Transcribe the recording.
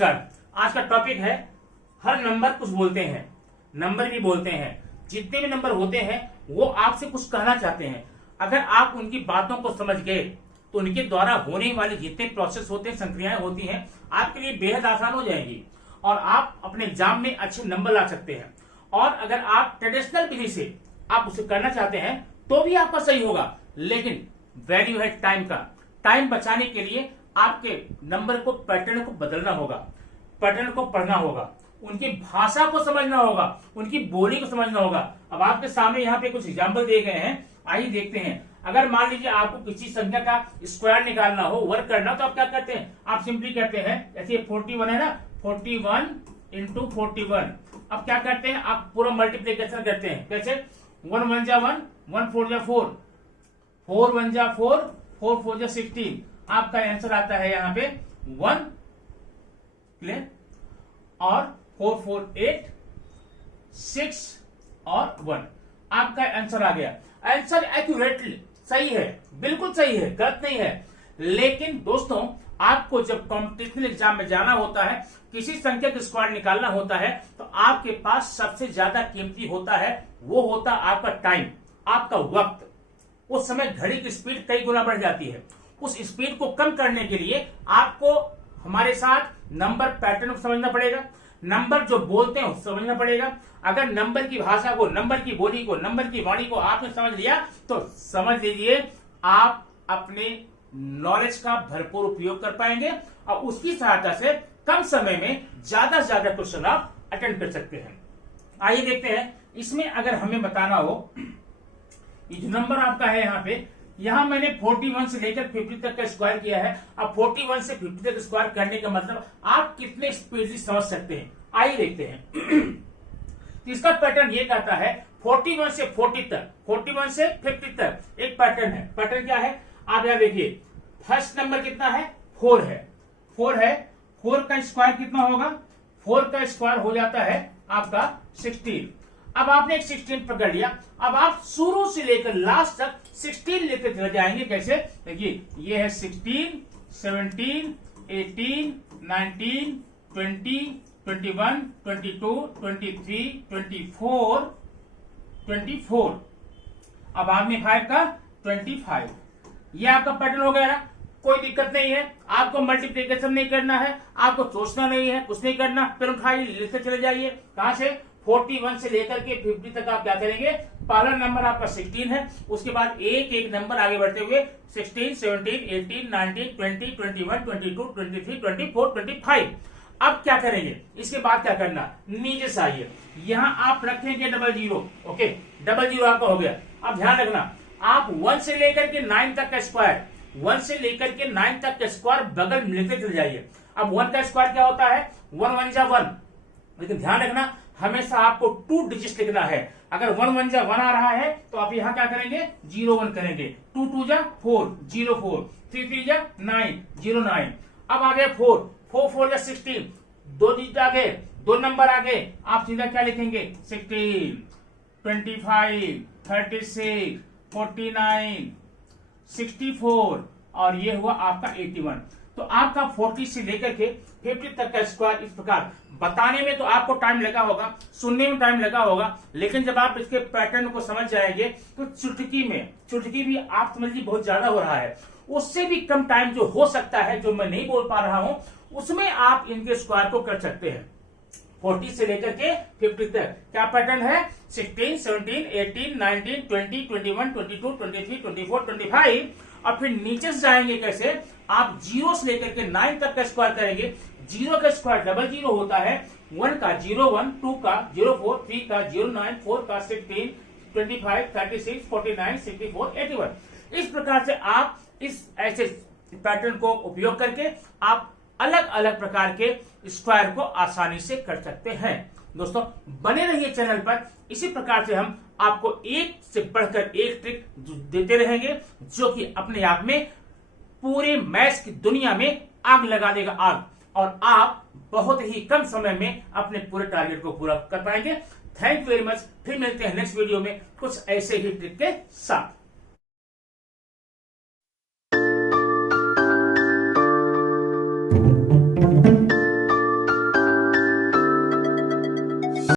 नमस्कार। आज का टॉपिक है हर नंबर कुछ बोलते हैं, नंबर भी बोलते हैं। जितने भी नंबर होते हैं वो आपसे कुछ कहना चाहते हैं। अगर आप उनकी बातों को समझ गए तो उनके द्वारा होने वाले जितने प्रोसेस होते हैं, संक्रियाएं होती हैं, आपके लिए बेहद आसान हो जाएंगी और आप अपने एग्जाम में अच्छे नंबर ला सकते हैं। और अगर आप ट्रेडिशनल विधि से आप उसे करना चाहते हैं तो भी आपका सही होगा, लेकिन वैल्यू है टाइम का। टाइम बचाने के लिए आपके नंबर को, पैटर्न को बदलना होगा, पैटर्न को पढ़ना होगा, उनकी भाषा को समझना होगा, उनकी बोली को समझना होगा। अब आपके सामने यहाँ पे कुछ एग्जाम्पल दिए गए हैं, आइए देखते हैं। अगर मान लीजिए आपको किसी संख्या का स्क्वायर निकालना हो, वर्क करना, तो आप क्या करते हैं? आप सिंपली करते हैं, जैसे 41 है ना, 41 इंटू 41। अब क्या करते हैं? आप पूरा मल्टीप्लीकेशन करते हैं। कैसे? 1 1 जा 1, 1 4 जा 4, 4 1 जा 4, 4 4 जा 16। आपका आंसर आता है यहाँ पे 1, क्लियर, और 4 4 8 6 और 1। आपका आंसर आ गया। आंसर एक्यूरेटली सही है, बिल्कुल सही है, गलत नहीं है। लेकिन दोस्तों, आपको जब कॉम्पिटिशन एग्जाम में जाना होता है, किसी संख्या का स्क्वायर निकालना होता है, तो आपके पास सबसे ज्यादा कीमती होता है, वो होता आपका टाइम, आपका वक्त। उस समय घड़ी की स्पीड कई गुना बढ़ जाती है। उस स्पीड को कम करने के लिए आपको हमारे साथ नंबर पैटर्न को समझना पड़ेगा, नंबर जो बोलते हैं समझना पड़ेगा। अगर नंबर की भाषा को, नंबर की बोली को, नंबर की वाणी को आपने समझ लिया तो समझ लीजिए आप अपने नॉलेज का भरपूर उपयोग कर पाएंगे और उसकी सहायता से कम समय में ज्यादा से ज्यादा क्वेश्चन आप अटेंड कर सकते हैं। आइए देखते हैं। इसमें अगर हमें बताना हो, ये जो नंबर आपका है यहाँ पे, यहां मैंने 41 से लेकर 50 तक का स्क्वायर किया है। अब 41 से 50 तक स्क्वायर करने का मतलब आप कितने स्पीड से समझ सकते हैं, आइए देखते हैं। इसका पैटर्न ये कहता है 41 से 40 तक, 41 से 50 तक एक पैटर्न है। पैटर्न क्या है? आप यहां देखिए, फर्स्ट नंबर कितना है? 4 है, 4 है। 4 का स्क्वायर कितना होगा? 4 का स्क्वायर हो जाता है आपका 16। अब आपने एक 16 पकड़ लिया। अब आप शुरू से लेकर लास्ट तक 16 लेते चले जाएंगे। कैसे? देखिए, ये है 16, 17, 18, 19, 20, 21, 22, 23, 24, 24। अब आपने 5 का 25। ये आपका पैटर्न हो गया ना, कोई दिक्कत नहीं है। आपको मल्टीप्लीकेशन नहीं करना है, आपको सोचना नहीं है, कुछ नहीं करना। फिर उठाइए, लिखते चले जाइए। कहां से? 41 से लेकर के 50 तक आप क्या करेंगे? पहला नंबर आपका 16 है, उसके बाद एक एक नंबर आगे बढ़ते हुए 16, 17, 18, 19, 20, 21, 22, 23, 24, 25। अब क्या करेंगे? इसके बाद क्या करना? नीचे से आइए, यहाँ आप रखेंगे double zero. Okay, double zero आपका हो गया। अब ध्यान रखना, आप 1 से लेकर के 9 तक का स्क्वायर, 1 से लेकर के 9 तक का स्क्वायर बगल में लिखते चले जाइए। अब 1 का स्क्वायर क्या होता है? 1 1 जा 1। लेकिन ध्यान रखना, हमेशा आपको 2 डिजिट लिखना है। अगर 1 1 जा 1 आ रहा है तो आप यहाँ क्या करेंगे? 0 1 करेंगे। 2 2 जा 4, 0 4, 3 3 जा 9, 0 9। अब आ गया 4, 4 4 जा 16, 2 डिजिट आगे, 2 नंबर आगे, आप सीधा क्या लिखेंगे? 16, 25, 36, 49, 64 और ये हुआ आपका 81। तो आपका 40 से लेकर के 50 तक का स्क्वायर इस प्रकार। बताने में तो आपको टाइम लगा होगा, सुनने में टाइम लगा होगा, लेकिन जब आप इसके पैटर्न को समझ जाएंगे तो चुटकी भी आप समझ लीजिए बहुत ज्यादा हो रहा है। उससे भी कम टाइम जो हो सकता है, जो मैं नहीं बोल पा रहा हूं, उसमें आप इनके स्क्वायर को कर सकते हैं। 40 से लेकर के 50 तक क्या पैटर्न है? 16, 17, 18, 19, 20, 21, 22, 23, 24, 25। और फिर नीचे से जाएंगे कैसे? आप 0 से लेकर के 9 तक का स्क्वायर करेंगे। 0 का स्क्वायर डबल 0 होता है। 1 का 0 1, 2 का 0 4, 3 का 0 9, 4 का 16, 25, 36, 49, 64, 81। इस प्रकार से आप इस ऐसे पैटर्न को उपयोग करके आप अलग अलग प्रकार के स्क्वायर को आसानी से कर सकते हैं। दोस्तों, बने रहिए चैनल पर। इसी प्रकार से हम आपको एक से बढ़कर एक ट्रिक देते रहेंगे, जो कि अपने आप में पूरे मैथ्स की दुनिया में आग लगा देगा, आग। और आप बहुत ही कम समय में अपने पूरे टारगेट को पूरा कर पाएंगे। Thank you very much. फिर मिलते हैं नेक्स्ट वीडियो में कुछ ऐसे ही ट्रिक के साथ।